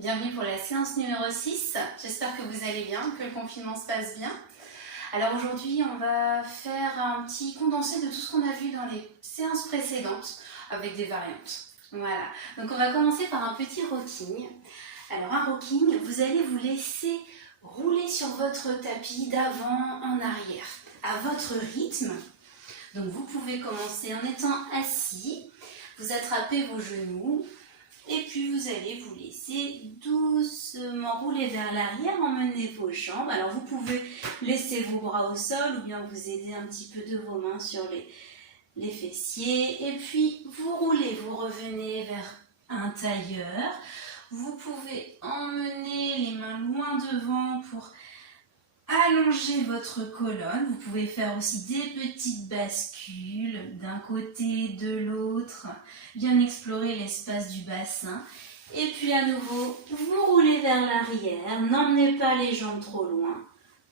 Bienvenue pour la séance numéro 6. J'espère que vous allez bien, que le confinement se passe bien. Alors aujourd'hui, on va faire un petit condensé de tout ce qu'on a vu dans les séances précédentes avec des variantes. Voilà, donc on va commencer par un petit rocking. Alors un rocking, vous allez vous laisser rouler sur votre tapis d'avant en arrière, à votre rythme. Donc vous pouvez commencer en étant assis, vous attrapez vos genoux et puis vous allez vous laisser doucement rouler vers l'arrière, emmener vos jambes. Alors vous pouvez laisser vos bras au sol ou bien vous aider un petit peu de vos mains sur les fessiers. Et puis vous roulez, vous revenez vers un tailleur. Vous pouvez emmener les mains loin devant pour allonger votre colonne. Vous pouvez faire aussi des petites bascules d'un côté, de l'autre, bien explorer l'espace du bassin. Et puis à nouveau, vous roulez vers l'arrière, n'emmenez pas les jambes trop loin.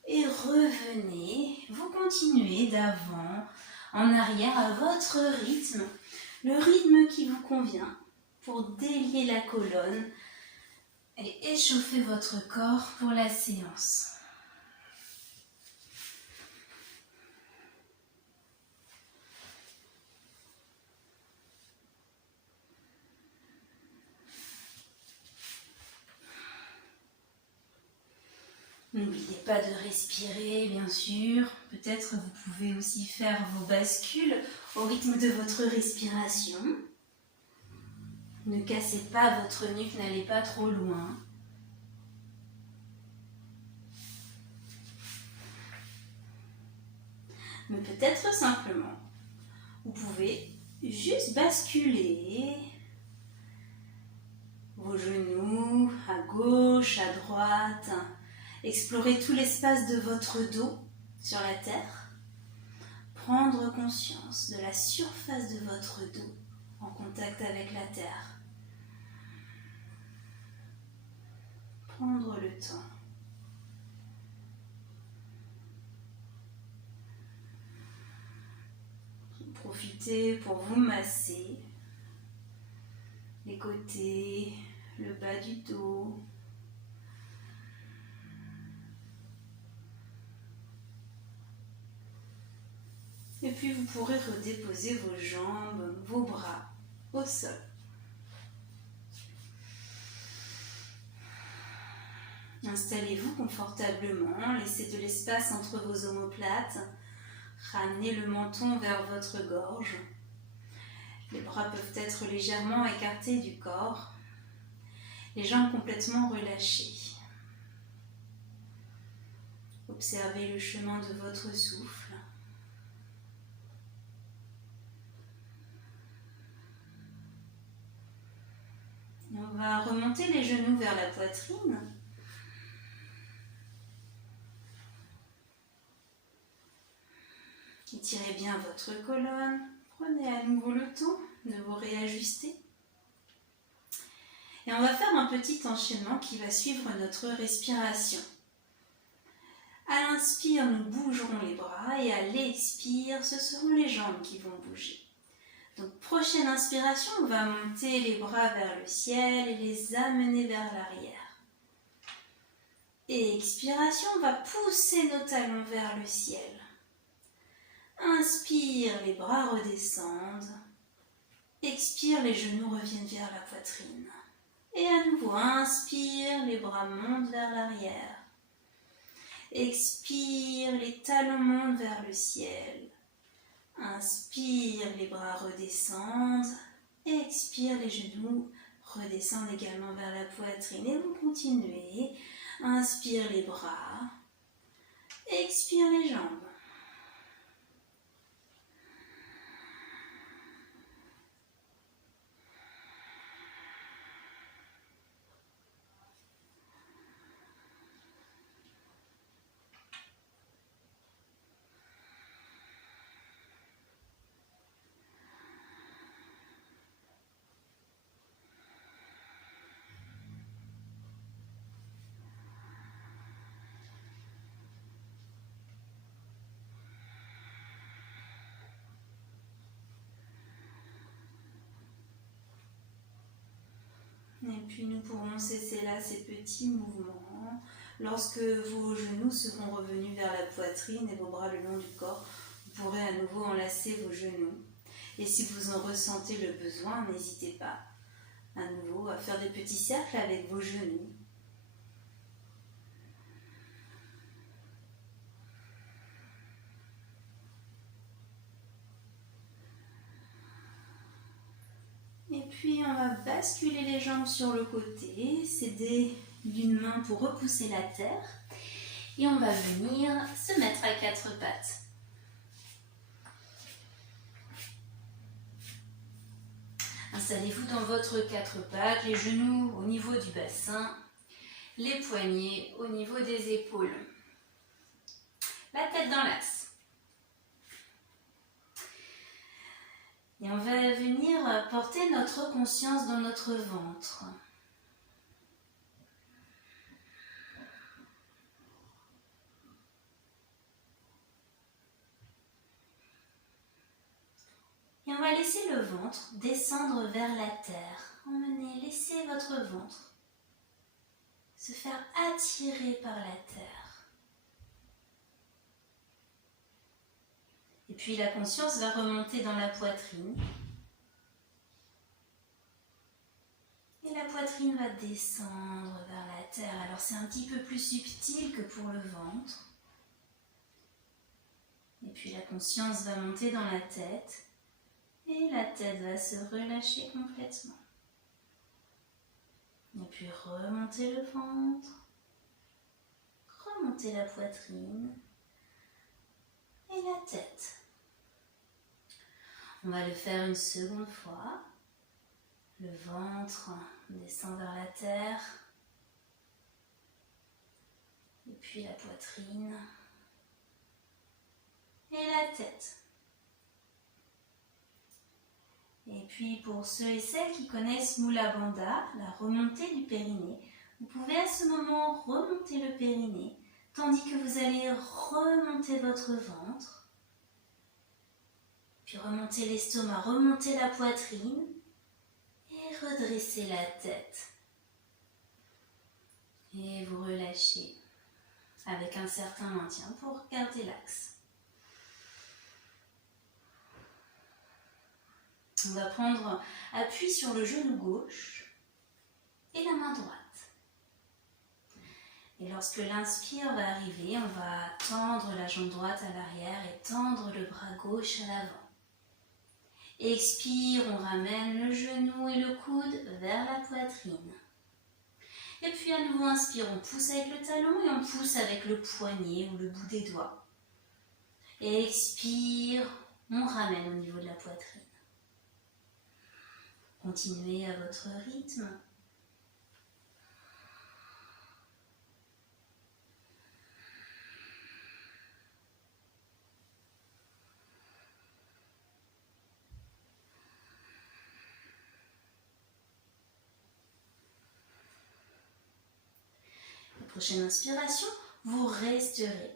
Et revenez, vous continuez d'avant en arrière à votre rythme, le rythme qui vous convient pour délier la colonne et échauffer votre corps pour la séance. N'oubliez pas de respirer, bien sûr. Peut-être vous pouvez aussi faire vos bascules au rythme de votre respiration. Ne cassez pas votre nuque, n'allez pas trop loin. Mais peut-être simplement, vous pouvez juste basculer vos genoux à gauche, à droite. Explorer tout l'espace de votre dos sur la terre. Prendre conscience de la surface de votre dos en contact avec la terre. Prendre le temps. Profitez pour vous masser les côtés, le bas du dos. Et puis vous pourrez redéposer vos jambes, vos bras au sol. Installez-vous confortablement, laissez de l'espace entre vos omoplates, ramenez le menton vers votre gorge. Les bras peuvent être légèrement écartés du corps, les jambes complètement relâchées. Observez le chemin de votre souffle. Et on va remonter les genoux vers la poitrine. Étirez bien votre colonne. Prenez à nouveau le temps de vous réajuster. Et on va faire un petit enchaînement qui va suivre notre respiration. À l'inspire, nous bougerons les bras et à l'expire, ce seront les jambes qui vont bouger. Donc, prochaine inspiration, on va monter les bras vers le ciel et les amener vers l'arrière. Et expiration, on va pousser nos talons vers le ciel. Inspire, les bras redescendent. Expire, les genoux reviennent vers la poitrine. Et à nouveau, inspire, les bras montent vers l'arrière. Expire, les talons montent vers le ciel. Inspire, les bras redescendent. Expire, les genoux redescendent également vers la poitrine. Et vous continuez. Inspire les bras. Expire les jambes. Et puis nous pourrons cesser là ces petits mouvements. Lorsque vos genoux seront revenus vers la poitrine et vos bras le long du corps, vous pourrez à nouveau enlacer vos genoux. Et si vous en ressentez le besoin, n'hésitez pas à nouveau à faire des petits cercles avec vos genoux. Et puis on va basculer les jambes sur le côté, s'aider d'une main pour repousser la terre. Et on va venir se mettre à quatre pattes. Installez-vous dans votre quatre pattes, les genoux au niveau du bassin, les poignets au niveau des épaules. La tête dans l'axe. Et on va venir porter notre conscience dans notre ventre. Et on va laisser le ventre descendre vers la terre. Emmenez, laissez votre ventre se faire attirer par la terre. Et puis la conscience va remonter dans la poitrine. Et la poitrine va descendre vers la terre. Alors c'est un petit peu plus subtil que pour le ventre. Et puis la conscience va monter dans la tête. Et la tête va se relâcher complètement. Et puis remonter le ventre, remonter la poitrine et la tête. On va le faire une seconde fois. Le ventre descend vers la terre. Et puis la poitrine et la tête. Et puis pour ceux et celles qui connaissent Mula Bandha, la remontée du périnée, vous pouvez à ce moment remonter le périnée, tandis que vous allez remonter votre ventre, puis remonter l'estomac, remonter la poitrine et redresser la tête. Et vous relâchez avec un certain maintien pour garder l'axe. On va prendre appui sur le genou gauche et la main droite. Et lorsque l'inspire va arriver, on va tendre la jambe droite à l'arrière et tendre le bras gauche à l'avant. Expire, on ramène le genou et le coude vers la poitrine. Et puis à nouveau, inspire, on pousse avec le talon et on pousse avec le poignet ou le bout des doigts. Et expire, on ramène au niveau de la poitrine. Continuez à votre rythme. La prochaine inspiration, vous resterez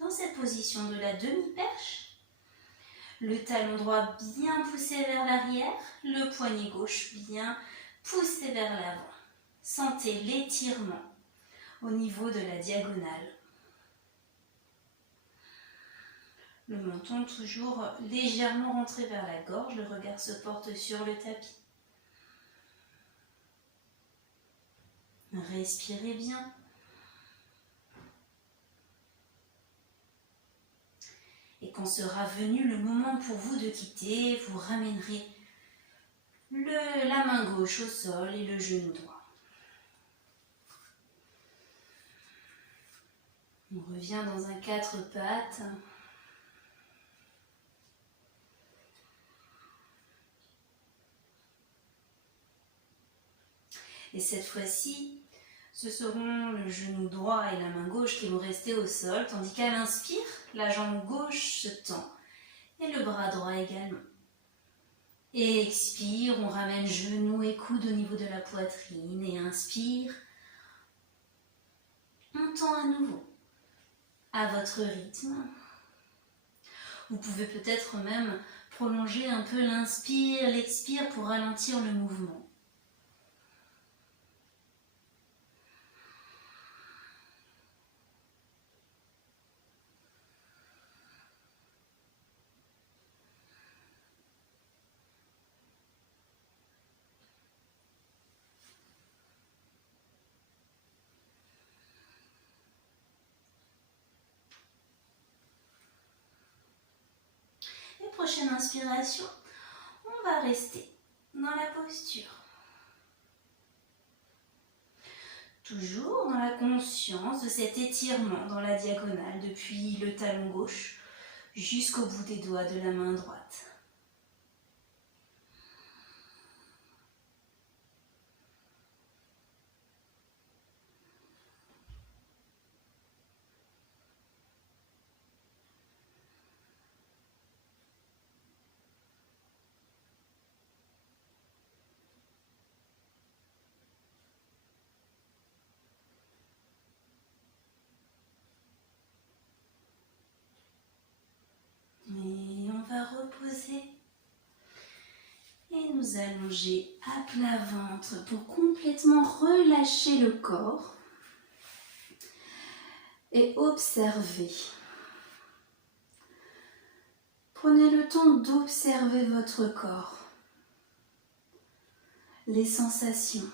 dans cette position de la demi-perche. Le talon droit bien poussé vers l'arrière, le poignet gauche bien poussé vers l'avant. Sentez l'étirement au niveau de la diagonale. Le menton toujours légèrement rentré vers la gorge, le regard se porte sur le tapis. Respirez bien. Et quand sera venu le moment pour vous de quitter, vous ramènerez la main gauche au sol et le genou droit. On revient dans un quatre pattes. Et cette fois-ci, ce seront le genou droit et la main gauche qui vont rester au sol, tandis qu'à l'inspire, la jambe gauche se tend et le bras droit également. Et expire, on ramène genou et coude au niveau de la poitrine et inspire. On tend à nouveau à votre rythme. Vous pouvez peut-être même prolonger un peu l'inspire, l'expire pour ralentir le mouvement. prochaine inspiration, on va rester dans la posture. Toujours dans la conscience de cet étirement dans la diagonale depuis le talon gauche jusqu'au bout des doigts de la main droite. Et on va reposer et nous allonger à plat ventre pour complètement relâcher le corps et observer. Prenez le temps d'observer votre corps, les sensations,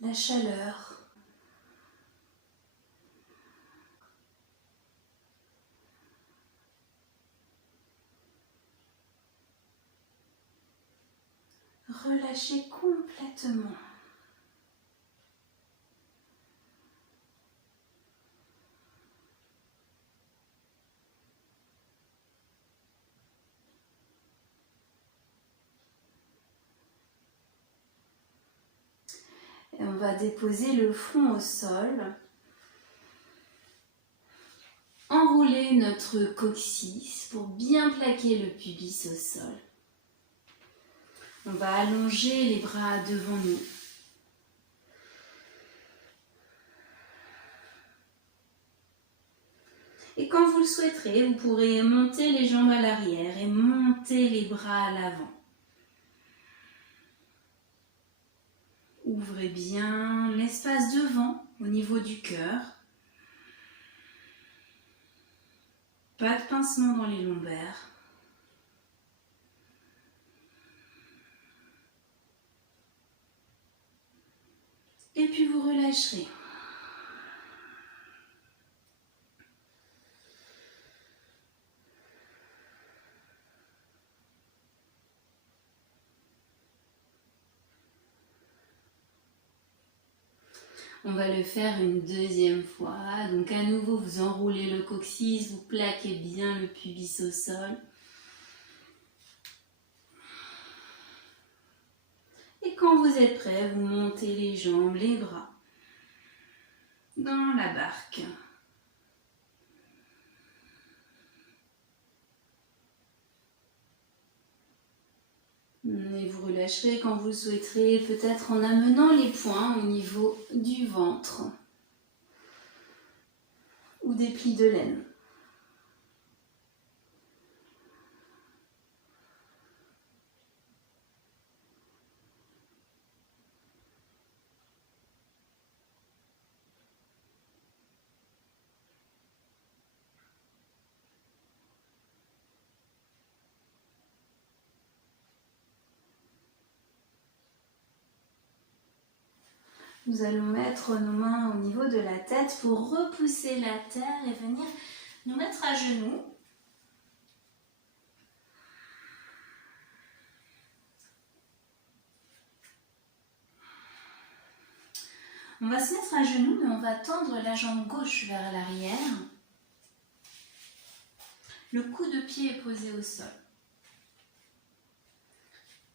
la chaleur. Relâchez complètement. Et on va déposer le front au sol. Enrouler notre coccyx pour bien plaquer le pubis au sol. On va allonger les bras devant nous. Et quand vous le souhaiterez, vous pourrez monter les jambes à l'arrière et monter les bras à l'avant. Ouvrez bien l'espace devant au niveau du cœur. Pas de pincement dans les lombaires. Et puis vous relâcherez. On va le faire une deuxième fois. Donc à nouveau, vous enroulez le coccyx, vous plaquez bien le pubis au sol. Et quand vous êtes prêt, vous montez les jambes, les bras dans la barque. Et vous relâcherez quand vous le souhaiterez, peut-être en amenant les poings au niveau du ventre ou des plis de laine. Nous allons mettre nos mains au niveau de la tête pour repousser la terre et venir nous mettre à genoux. On va se mettre à genoux, mais on va tendre la jambe gauche vers l'arrière. Le coude de pied est posé au sol.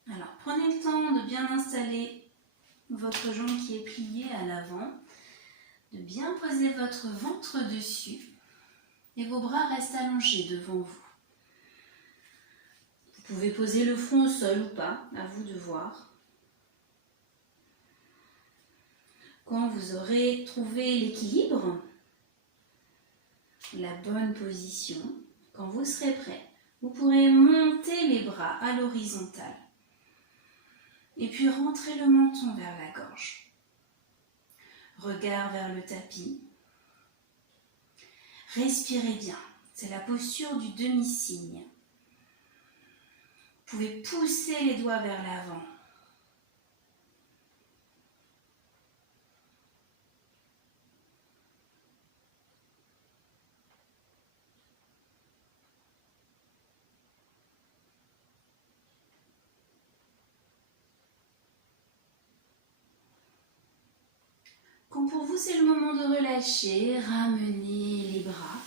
Alors, prenez le temps de bien installer votre jambe qui est pliée à l'avant, de bien poser votre ventre dessus et vos bras restent allongés devant vous. Vous pouvez poser le front au sol ou pas, à vous de voir. Quand vous aurez trouvé l'équilibre, la bonne position, quand vous serez prêt, vous pourrez monter les bras à l'horizontale. Et puis rentrez le menton vers la gorge. Regard vers le tapis. Respirez bien. C'est la posture du demi-cygne. Vous pouvez pousser les doigts vers l'avant. Quand pour vous c'est le moment de relâcher, ramenez les bras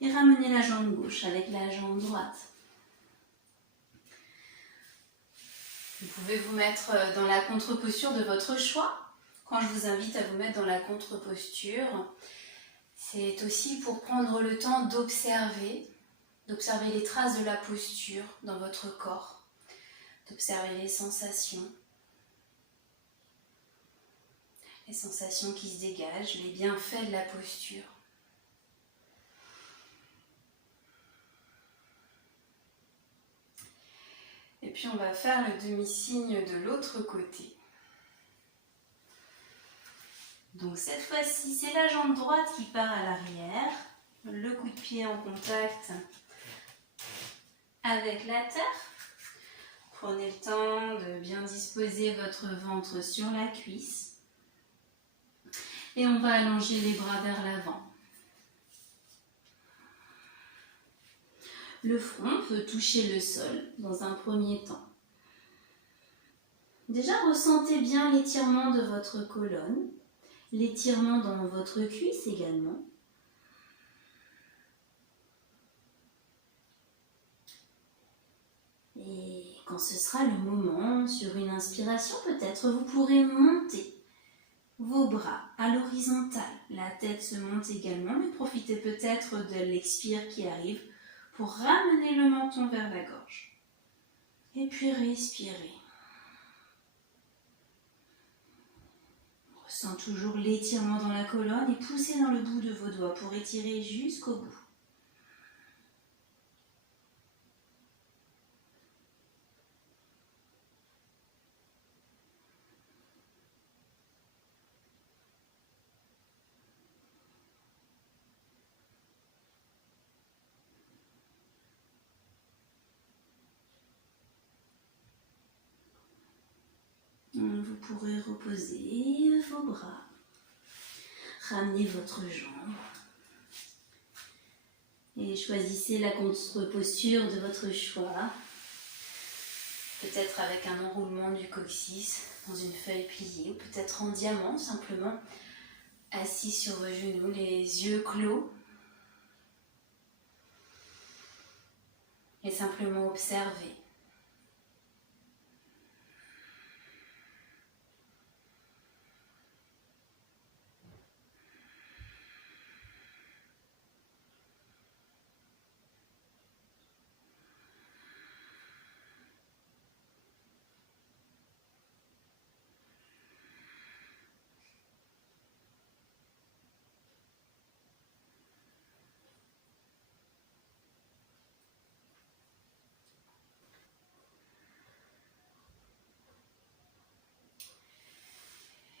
et ramenez la jambe gauche avec la jambe droite. Vous pouvez vous mettre dans la contre-posture de votre choix. Quand je vous invite à vous mettre dans la contre-posture, c'est aussi pour prendre le temps d'observer les traces de la posture dans votre corps, d'observer les sensations qui se dégagent, les bienfaits de la posture. Et puis on va faire le demi-signe de l'autre côté. Donc cette fois-ci, c'est la jambe droite qui part à l'arrière, le coup de pied en contact avec la terre. Prenez le temps de bien disposer votre ventre sur la cuisse. Et on va allonger les bras vers l'avant. Le front peut toucher le sol dans un premier temps. Déjà, ressentez bien l'étirement de votre colonne, l'étirement dans votre cuisse également. Et quand ce sera le moment, sur une inspiration peut-être, vous pourrez monter vos bras à l'horizontale. La tête se monte également, mais profitez peut-être de l'expire qui arrive pour ramener le menton vers la gorge. Et puis respirez. On ressent toujours l'étirement dans la colonne et poussez dans le bout de vos doigts pour étirer jusqu'au bout. Vous pourrez reposer vos bras, ramener votre jambe et choisissez la contre-posture de votre choix. Peut-être avec un enroulement du coccyx dans une feuille pliée ou peut-être en diamant, simplement assis sur vos genoux, les yeux clos et simplement observer.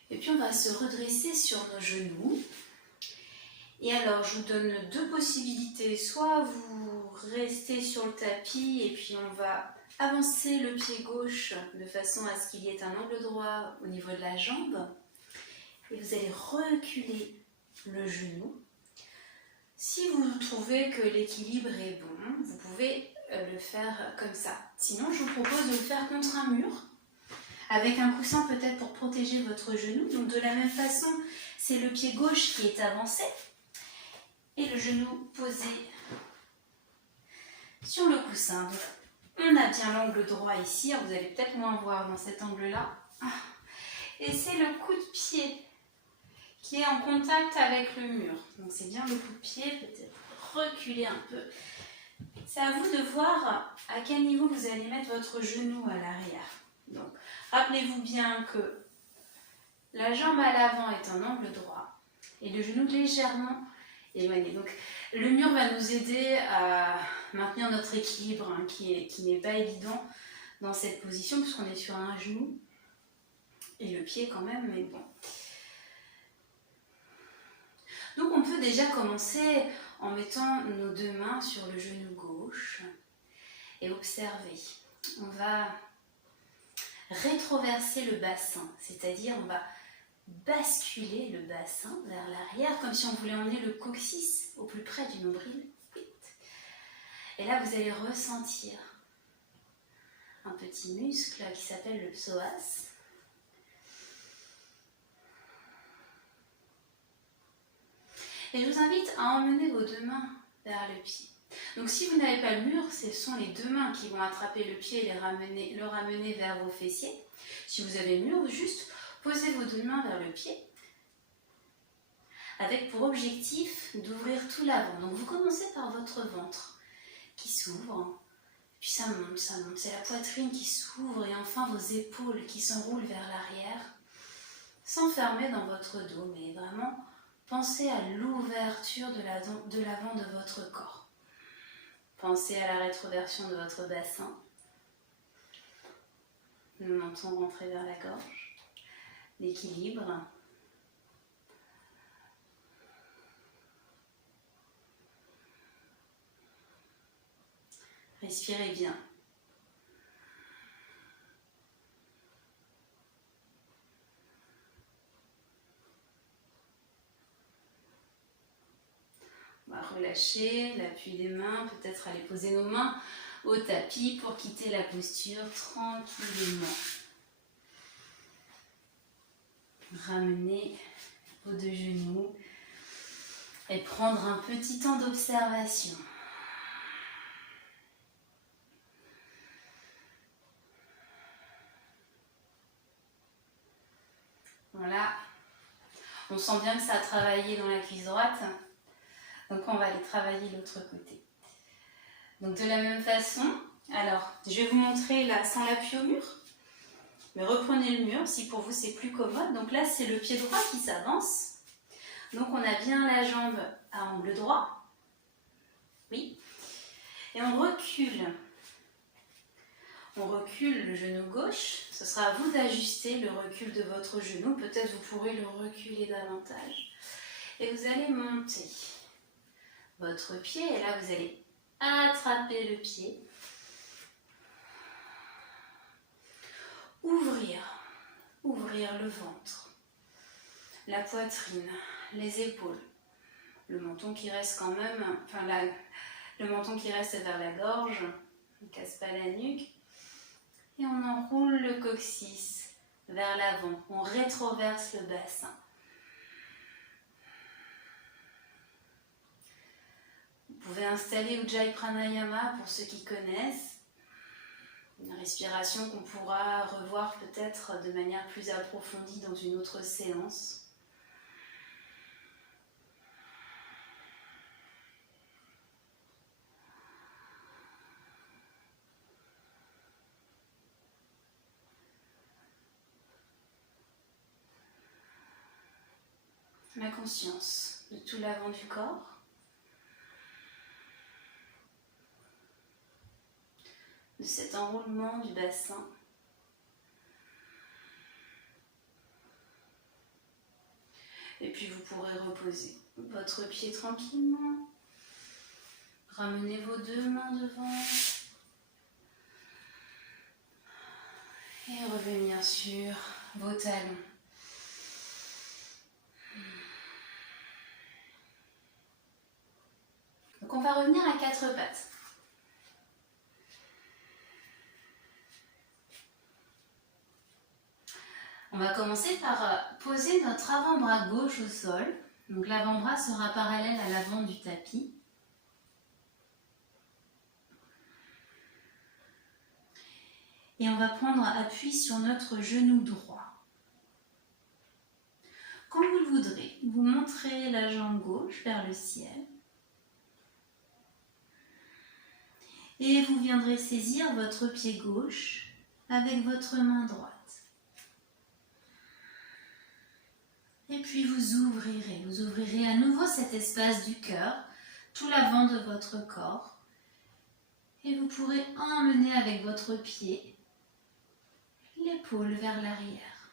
Et puis on va se redresser sur nos genoux. Et alors je vous donne deux possibilités. Soit vous restez sur le tapis et puis on va avancer le pied gauche de façon à ce qu'il y ait un angle droit au niveau de la jambe. Et vous allez reculer le genou. Si vous trouvez que l'équilibre est bon, vous pouvez le faire comme ça. Sinon je vous propose de le faire contre un mur, avec un coussin peut-être pour protéger votre genou. Donc de la même façon, c'est le pied gauche qui est avancé et le genou posé sur le coussin. Donc, on a bien l'angle droit ici, vous allez peut-être moins voir dans cet angle-là. Et c'est le coup de pied qui est en contact avec le mur. Donc c'est bien le coup de pied, peut-être reculer un peu. C'est à vous de voir à quel niveau vous allez mettre votre genou à l'arrière. Donc, rappelez-vous bien que la jambe à l'avant est un angle droit et le genou légèrement éloigné. Donc, le mur va nous aider à maintenir notre équilibre qui n'est pas évident dans cette position puisqu'on est sur un genou et le pied quand même, mais bon. Donc, on peut déjà commencer en mettant nos deux mains sur le genou gauche et observer. On va rétroverser le bassin, c'est-à-dire on va basculer le bassin vers l'arrière comme si on voulait emmener le coccyx au plus près du nombril. Et là vous allez ressentir un petit muscle qui s'appelle le psoas. Et je vous invite à emmener vos deux mains vers le pied. Donc si vous n'avez pas le mur, ce sont les deux mains qui vont attraper le pied et le ramener vers vos fessiers. Si vous avez le mur, juste posez vos deux mains vers le pied, avec pour objectif d'ouvrir tout l'avant. Donc vous commencez par votre ventre qui s'ouvre, puis ça monte, c'est la poitrine qui s'ouvre et enfin vos épaules qui s'enroulent vers l'arrière, sans fermer dans votre dos, mais vraiment pensez à l'ouverture de l'avant de votre corps. Pensez à la rétroversion de votre bassin, le menton rentré vers la gorge, l'équilibre. Respirez bien. On va relâcher l'appui des mains, peut-être aller poser nos mains au tapis pour quitter la posture tranquillement. Ramener vos deux genoux et prendre un petit temps d'observation. Voilà, on sent bien que ça a travaillé dans la cuisse droite, donc on va aller travailler l'autre côté. Donc de la même façon, alors je vais vous montrer là sans l'appui au mur, mais reprenez le mur si pour vous c'est plus commode. Donc là c'est le pied droit qui s'avance, donc on a bien la jambe à angle droit, oui, et on recule. On recule le genou gauche, ce sera à vous d'ajuster le recul de votre genou, peut-être vous pourrez le reculer davantage. Et vous allez monter votre pied, et là vous allez attraper le pied, ouvrir le ventre, la poitrine, les épaules, le menton qui reste quand même, le menton qui reste vers la gorge, on ne casse pas la nuque. Et on enroule le coccyx vers l'avant, on rétroverse le bassin. Vous pouvez installer Ujjayi Pranayama pour ceux qui connaissent. Une respiration qu'on pourra revoir peut-être de manière plus approfondie dans une autre séance. La conscience de tout l'avant du corps, de cet enroulement du bassin, et puis vous pourrez reposer votre pied tranquillement, ramenez vos deux mains devant et revenir sur vos talons. Donc on va revenir à quatre pattes. On va commencer par poser notre avant-bras gauche au sol. Donc l'avant-bras sera parallèle à l'avant du tapis. Et on va prendre appui sur notre genou droit. Quand vous le voudrez, vous montrez la jambe gauche vers le ciel. Et vous viendrez saisir votre pied gauche avec votre main droite. Et puis vous ouvrirez à nouveau cet espace du cœur, tout l'avant de votre corps. Et vous pourrez emmener avec votre pied l'épaule vers l'arrière.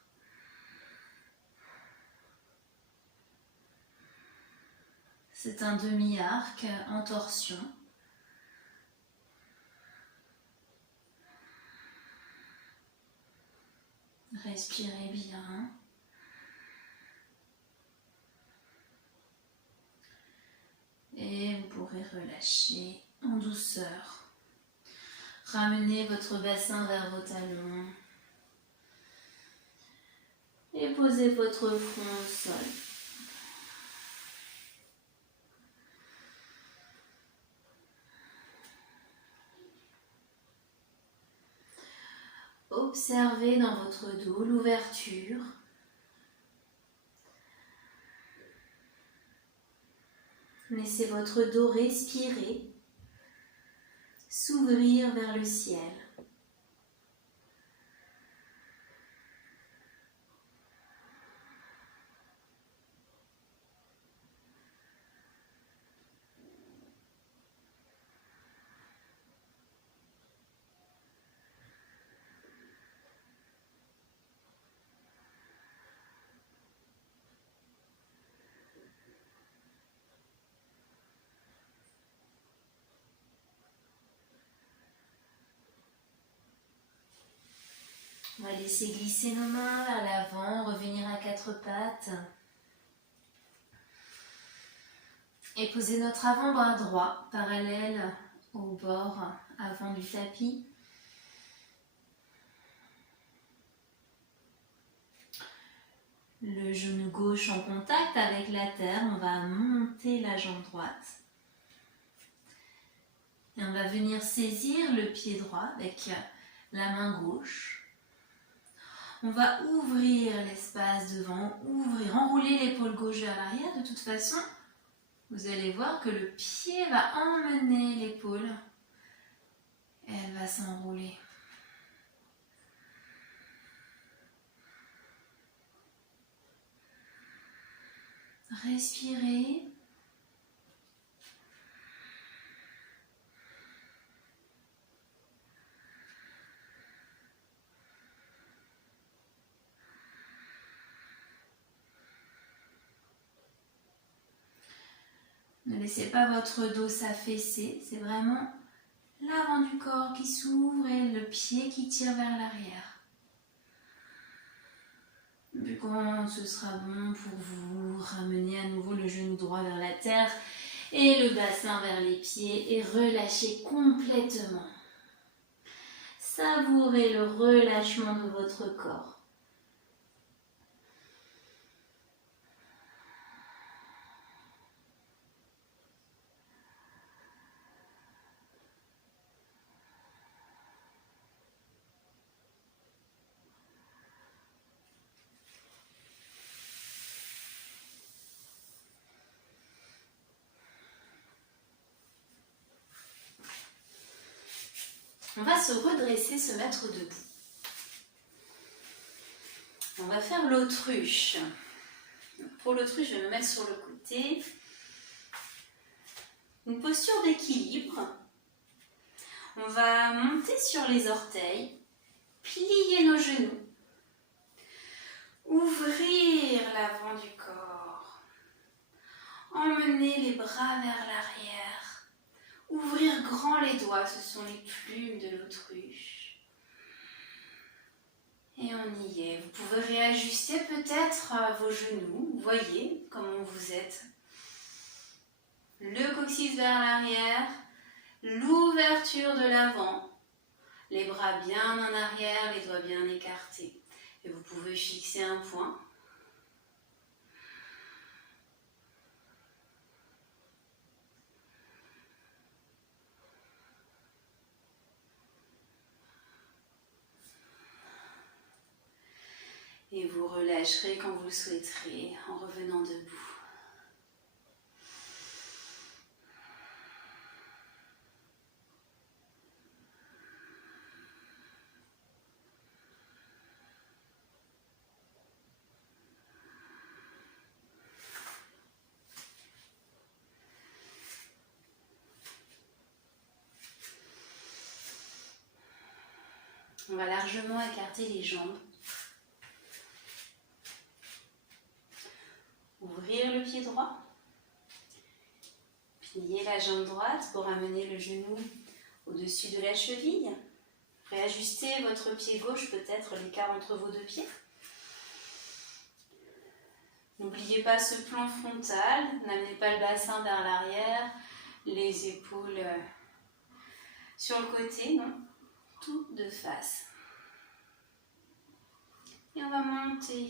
C'est un demi-arc en torsion. Respirez bien. Et vous pourrez relâcher en douceur. Ramenez votre bassin vers vos talons. Et posez votre front au sol. observez dans votre dos l'ouverture. Laissez votre dos respirer, s'ouvrir vers le ciel. On va laisser glisser nos mains vers l'avant, revenir à quatre pattes. Et poser notre avant-bras droit, parallèle au bord avant du tapis. Le genou gauche en contact avec la terre, on va monter la jambe droite. Et on va venir saisir le pied droit avec la main gauche. On va ouvrir l'espace devant, enrouler l'épaule gauche vers l'arrière. De toute façon, vous allez voir que le pied va emmener l'épaule et elle va s'enrouler. Respirez. Ne laissez pas votre dos s'affaisser, c'est vraiment l'avant du corps qui s'ouvre et le pied qui tire vers l'arrière. Puis quand ce sera bon pour vous, ramenez à nouveau le genou droit vers la terre et le bassin vers les pieds et relâchez complètement. Savourez le relâchement de votre corps. On va se redresser, se mettre debout. On va faire l'autruche. Pour l'autruche, je vais me mettre sur le côté. Une posture d'équilibre. On va monter sur les orteils, plier nos genoux, ouvrir l'avant du corps, emmener les bras vers l'arrière, ouvrir grand les doigts, ce sont les plumes de l'autruche. Et on y est. Vous pouvez réajuster peut-être vos genoux, voyez comment vous êtes. Le coccyx vers l'arrière, l'ouverture de l'avant, les bras bien en arrière, les doigts bien écartés. Et vous pouvez fixer un point. Et vous relâcherez quand vous le souhaiterez en revenant debout. On va largement écarter les jambes. Ouvrir le pied droit. Plier la jambe droite pour amener le genou au-dessus de la cheville. Réajustez votre pied gauche, peut-être l'écart entre vos deux pieds. N'oubliez pas ce plan frontal. N'amenez pas le bassin vers l'arrière. Les épaules sur le côté, non. Tout de face. Et on va monter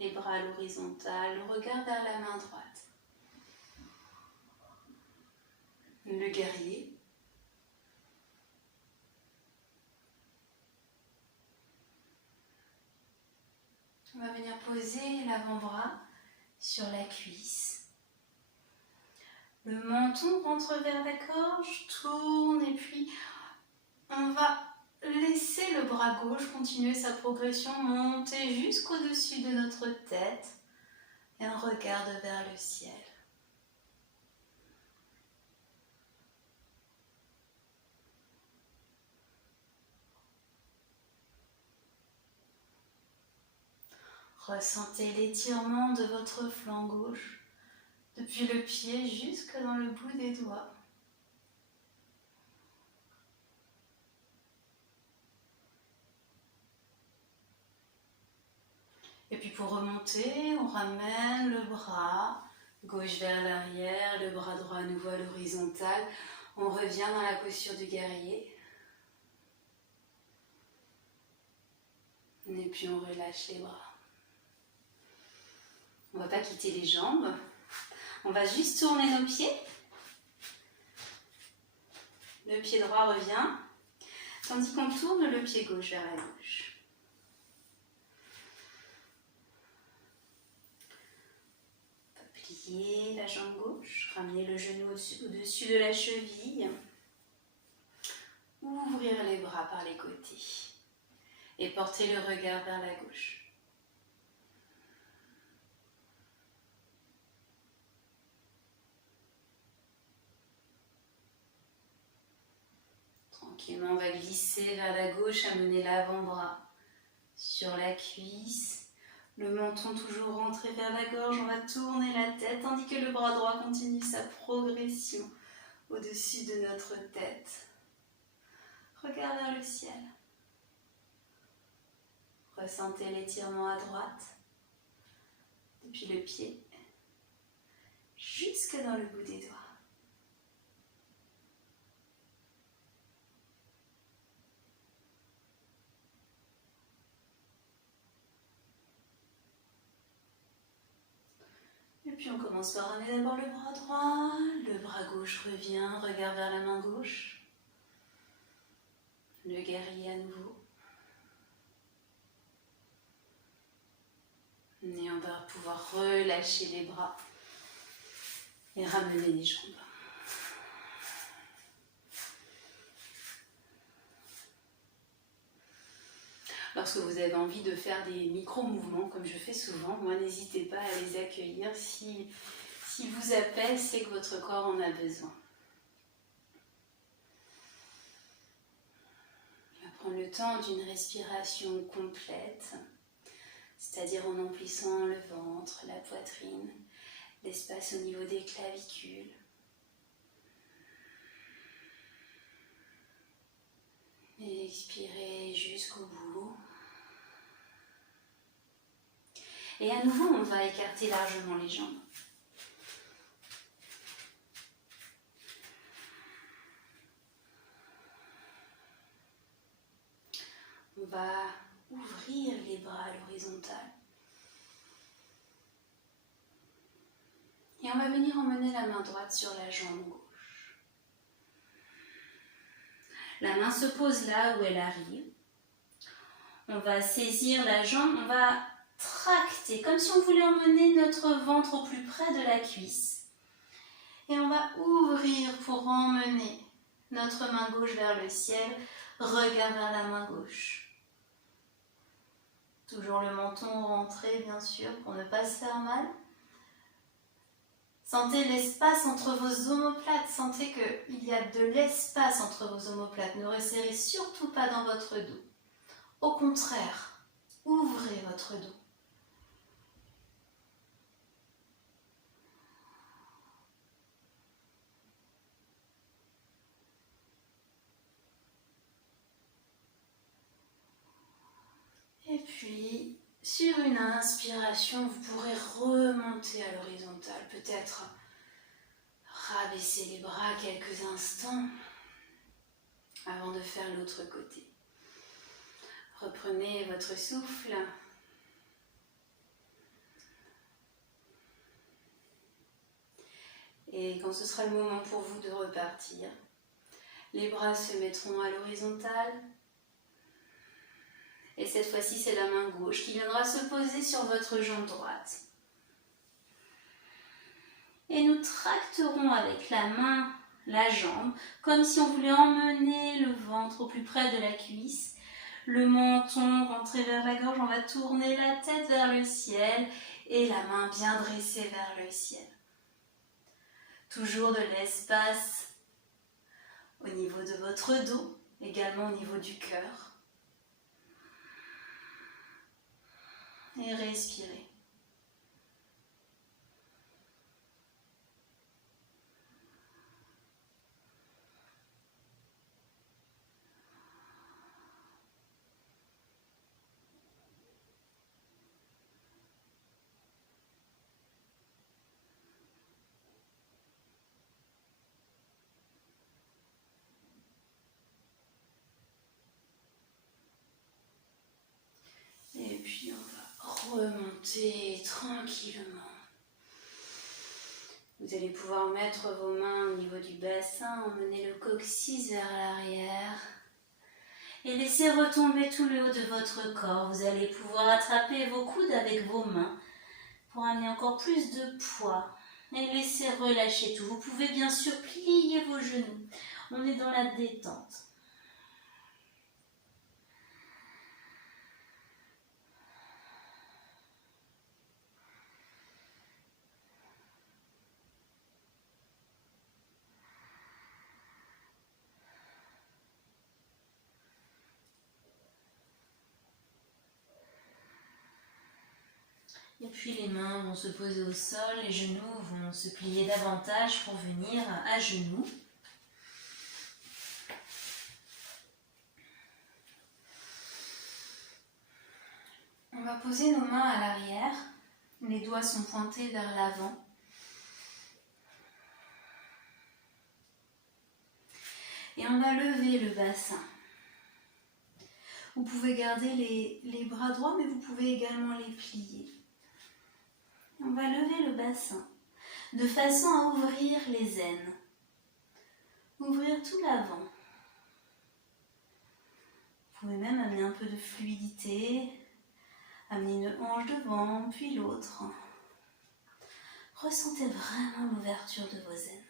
les bras à l'horizontale, le regard vers la main droite. Le guerrier. On va venir poser l'avant-bras sur la cuisse. Le menton rentre vers la gorge, tourne et puis on va laisser le bras gauche continuer sa progression, monter jusqu'au-dessus de notre tête et on regarde vers le ciel. Ressentez l'étirement de votre flanc gauche, depuis le pied jusque dans le bout des doigts. Et puis pour remonter, on ramène le bras gauche vers l'arrière, le bras droit à nouveau à l'horizontale. On revient dans la posture du guerrier. Et puis on relâche les bras. On ne va pas quitter les jambes. On va juste tourner nos pieds. Le pied droit revient, tandis qu'on tourne le pied gauche vers la gauche. On va plier la jambe gauche, ramener le genou au-dessus de la cheville. Ouvrir les bras par les côtés et porter le regard vers la gauche. Tranquillement, on va glisser vers la gauche, amener l'avant-bras sur la cuisse. Le menton toujours rentré vers la gorge, on va tourner la tête, tandis que le bras droit continue sa progression au-dessus de notre tête. Regard vers le ciel. Ressentez l'étirement à droite, depuis le pied, jusque dans le bout des doigts. Et puis on commence par ramener d'abord le bras droit, le bras gauche revient, regard vers la main gauche. Le guerrier à nouveau. Et on va pouvoir relâcher les bras et ramener les jambes. Lorsque vous avez envie de faire des micro-mouvements, comme je fais souvent, moi n'hésitez pas à les accueillir. Si vous appelle, c'est que votre corps en a besoin. On va prendre le temps d'une respiration complète, c'est-à-dire en emplissant le ventre, la poitrine, l'espace au niveau des clavicules. Et expirez jusqu'au bout. Et à nouveau, on va écarter largement les jambes. On va ouvrir les bras à l'horizontale. Et on va venir emmener la main droite sur la jambe gauche. La main se pose là où elle arrive. On va saisir la jambe, on va tracter, comme si on voulait emmener notre ventre au plus près de la cuisse. Et on va ouvrir pour emmener notre main gauche vers le ciel, regard vers la main gauche. Toujours le menton rentré, bien sûr, pour ne pas se faire mal. Sentez l'espace entre vos omoplates, sentez qu'il y a de l'espace entre vos omoplates. Ne resserrez surtout pas dans votre dos. Au contraire, ouvrez votre dos. Et puis, sur une inspiration, vous pourrez remonter à l'horizontale, peut-être rabaisser les bras quelques instants avant de faire l'autre côté. Reprenez votre souffle. Et quand ce sera le moment pour vous de repartir, les bras se mettront à l'horizontale. Et cette fois-ci, c'est la main gauche qui viendra se poser sur votre jambe droite. Et nous tracterons avec la main la jambe, comme si on voulait emmener le ventre au plus près de la cuisse. Le menton rentré vers la gorge, on va tourner la tête vers le ciel et la main bien dressée vers le ciel. Toujours de l'espace au niveau de votre dos, également au niveau du cœur. Et respirez. Et puis on va remonter tranquillement. Vous allez pouvoir mettre vos mains au niveau du bassin, emmener le coccyx vers l'arrière et laisser retomber tout le haut de votre corps. Vous allez pouvoir attraper vos coudes avec vos mains pour amener encore plus de poids et laisser relâcher tout. Vous pouvez bien sûr plier vos genoux. On est dans la détente. Et puis les mains vont se poser au sol, les genoux vont se plier davantage pour venir à genoux. On va poser nos mains à l'arrière, les doigts sont pointés vers l'avant. Et on va lever le bassin. Vous pouvez garder les bras droits, mais vous pouvez également les plier. On va lever le bassin de façon à ouvrir les aines. Ouvrir tout l'avant. Vous pouvez même amener un peu de fluidité, amener une hanche devant, puis l'autre. Ressentez vraiment l'ouverture de vos aines.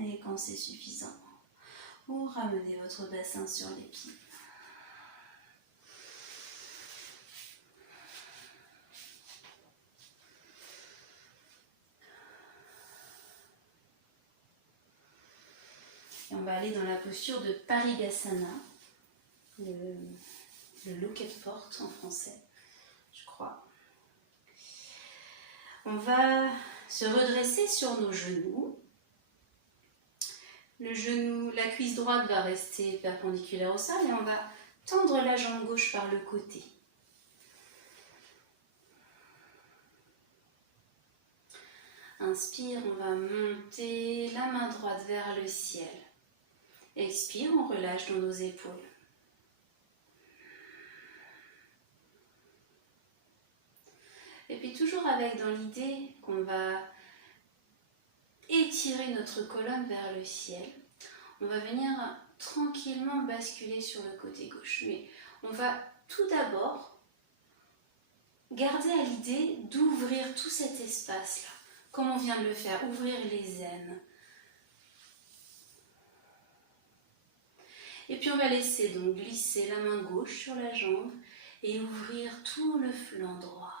Et quand c'est suffisant, vous ramenez votre bassin sur les pieds. Et on va aller dans la posture de Parigasana, le loquet de porte en français, je crois. On va se redresser sur nos genoux. Le genou, la cuisse droite va rester perpendiculaire au sol et on va tendre la jambe gauche par le côté. Inspire, on va monter la main droite vers le ciel. Expire, on relâche dans nos épaules. Et puis toujours avec dans l'idée qu'on va étirer notre colonne vers le ciel. On va venir tranquillement basculer sur le côté gauche. Mais on va tout d'abord garder à l'idée d'ouvrir tout cet espace-là. Comme on vient de le faire, ouvrir les aines. Et puis on va laisser donc glisser la main gauche sur la jambe et ouvrir tout le flanc droit.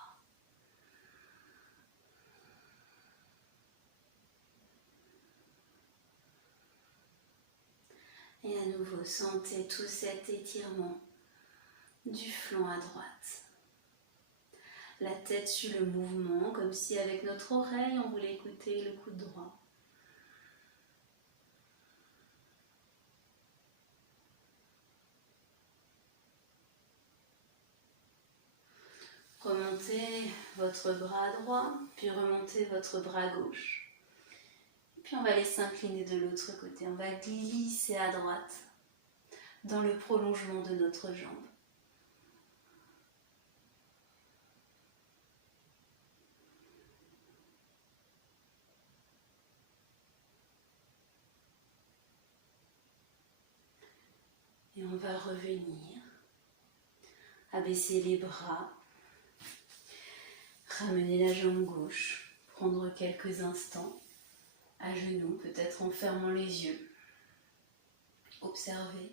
Et à nouveau, sentez tout cet étirement du flanc à droite. La tête suit le mouvement, comme si avec notre oreille, on voulait écouter le coude droit. Remontez votre bras droit, puis remontez votre bras gauche. Puis on va aller s'incliner de l'autre côté. On va glisser à droite dans le prolongement de notre jambe. va revenir, abaisser les bras, ramener la jambe gauche, prendre quelques instants à genoux, peut-être en fermant les yeux. Observer,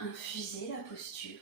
infuser la posture.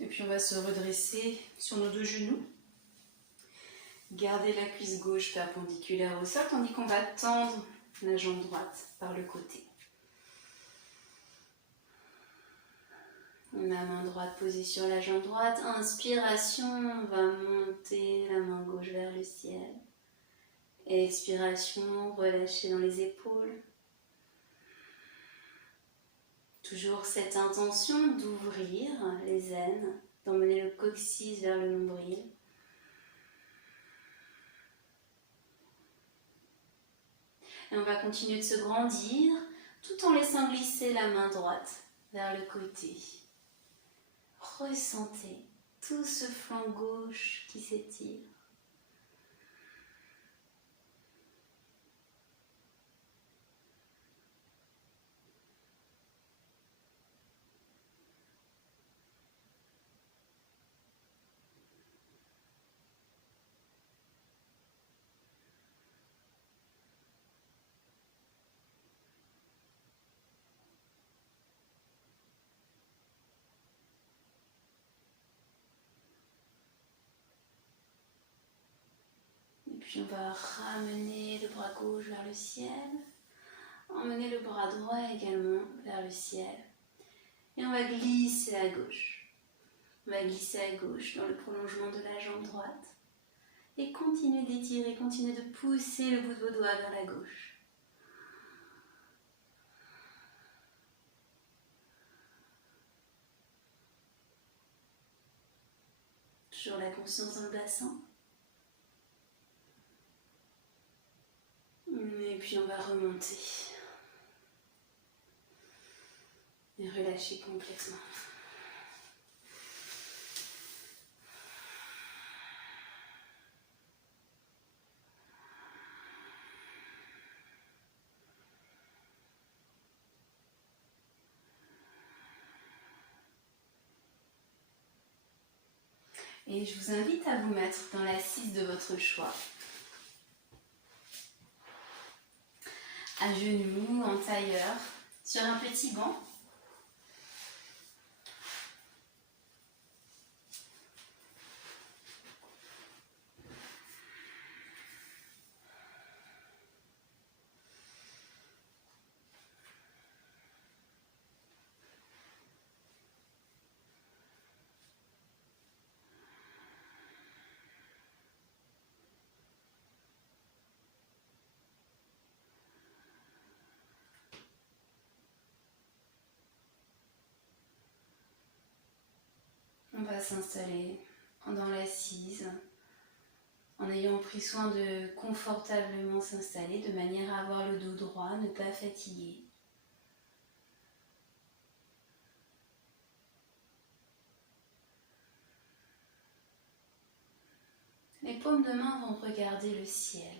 Et puis on va se redresser sur nos deux genoux. Garder la cuisse gauche perpendiculaire au sol, tandis qu'on va tendre la jambe droite par le côté. La main droite posée sur la jambe droite. Inspiration, on va monter la main gauche vers le ciel. Expiration, relâcher dans les épaules. Toujours cette intention d'ouvrir les aines, d'emmener le coccyx vers le nombril. Et on va continuer de se grandir tout en laissant glisser la main droite vers le côté. Ressentez tout ce flanc gauche qui s'étire. Puis on va ramener le bras gauche vers le ciel, emmener le bras droit également vers le ciel. Et on va glisser à gauche. On va glisser à gauche dans le prolongement de la jambe droite. Et continuez d'étirer, continuez de pousser le bout de vos doigts vers la gauche. Toujours la conscience dans le bassin. Et puis on va remonter. Et relâcher complètement. Et je vous invite à vous mettre dans l'assise de votre choix. À genoux, en tailleur, sur un petit banc. On va s'installer dans l'assise en ayant pris soin de confortablement s'installer de manière à avoir le dos droit, ne pas fatiguer. Les paumes de main vont regarder le ciel.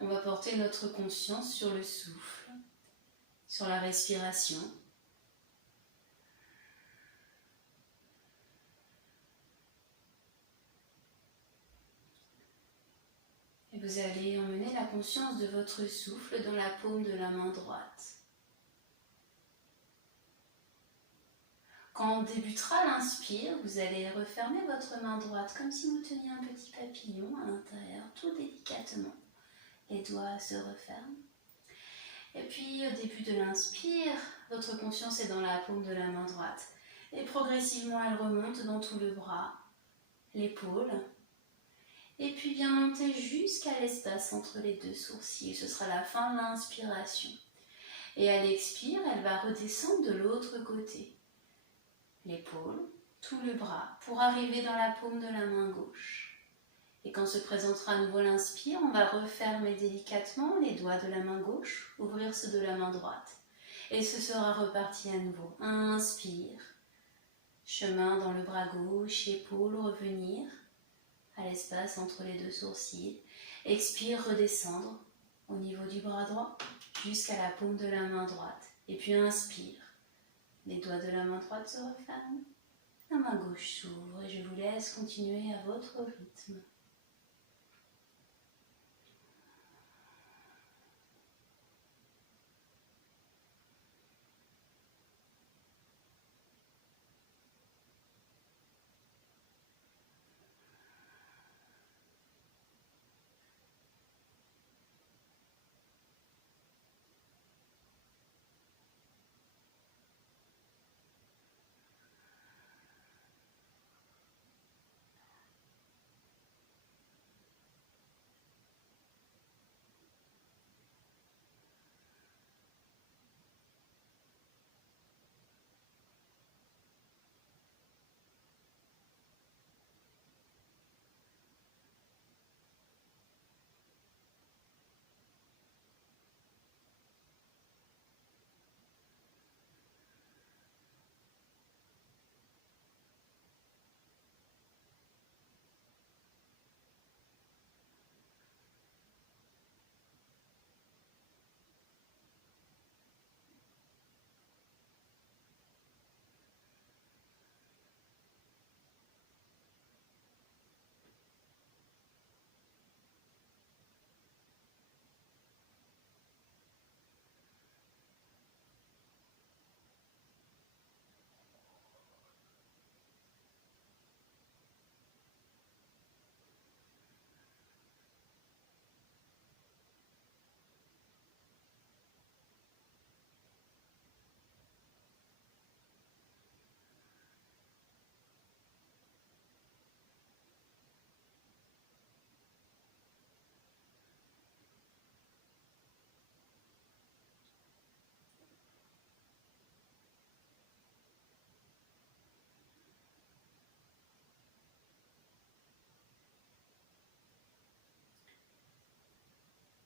On va porter notre conscience sur le souffle, sur la respiration. Et vous allez emmener la conscience de votre souffle dans la paume de la main droite. Quand on débutera l'inspire, vous allez refermer votre main droite comme si vous teniez un petit papillon à l'intérieur, tout délicatement. Les doigts se referment. Et puis au début de l'inspire, votre conscience est dans la paume de la main droite. Et progressivement, elle remonte dans tout le bras, l'épaule. Et puis bien monter jusqu'à l'espace entre les deux sourcils. Ce sera la fin de l'inspiration. Et à l'expire, elle va redescendre de l'autre côté. L'épaule, tout le bras, pour arriver dans la paume de la main gauche. Et quand se présentera à nouveau l'inspire, on va refermer délicatement les doigts de la main gauche, ouvrir ceux de la main droite. Et ce sera reparti à nouveau. Inspire. Chemin dans le bras gauche, épaule, revenir à l'espace entre les deux sourcils. Expire, redescendre au niveau du bras droit jusqu'à la paume de la main droite. Et puis inspire. Les doigts de la main droite se referment. La main gauche s'ouvre et je vous laisse continuer à votre rythme.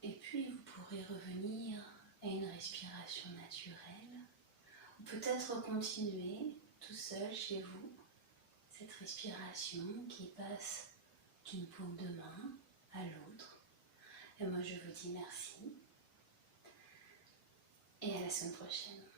Et puis vous pourrez revenir à une respiration naturelle, ou peut-être continuer tout seul chez vous cette respiration qui passe d'une paume de main à l'autre. Et moi je vous dis merci et à la semaine prochaine.